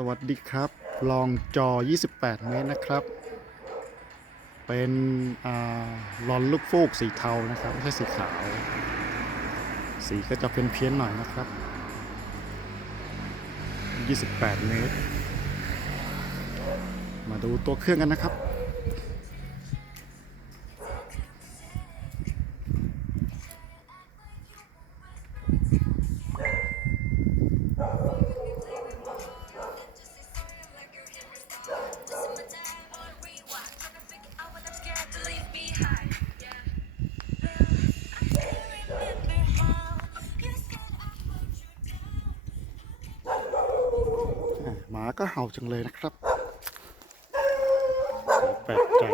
สวัสดีครับลองจอ 28 เมตรนะครับ เป็นลอนลูกฟูกสีเทานะครับ ไม่ใช่สีขาว สีก็จะเป็นเพี้ยนหน่อยนะครับ 28 เมตร มาดูตัวเครื่องกันนะครับ มาก็เห่าจังเลยนะครับแปลกใจ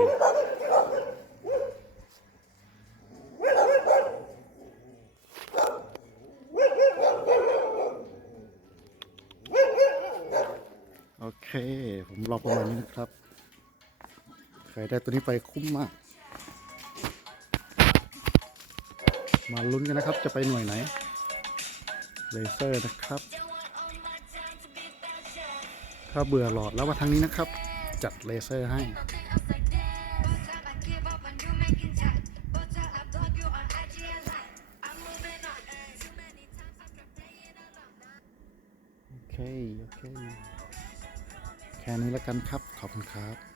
โอเค ผมรอประมาณนี้นะครับ ใครได้ตัวนี้ไปคุ้มมาก มาลุ้นกันนะครับ จะไปหน่วยไหน เลเซอร์นะครับ ถ้าเบื่อหลอดแล้วมาทางนี้นะครับ จัดเลเซอร์ให้ โอเค โอเค แค่นี้แล้วกันครับ ขอบคุณครับ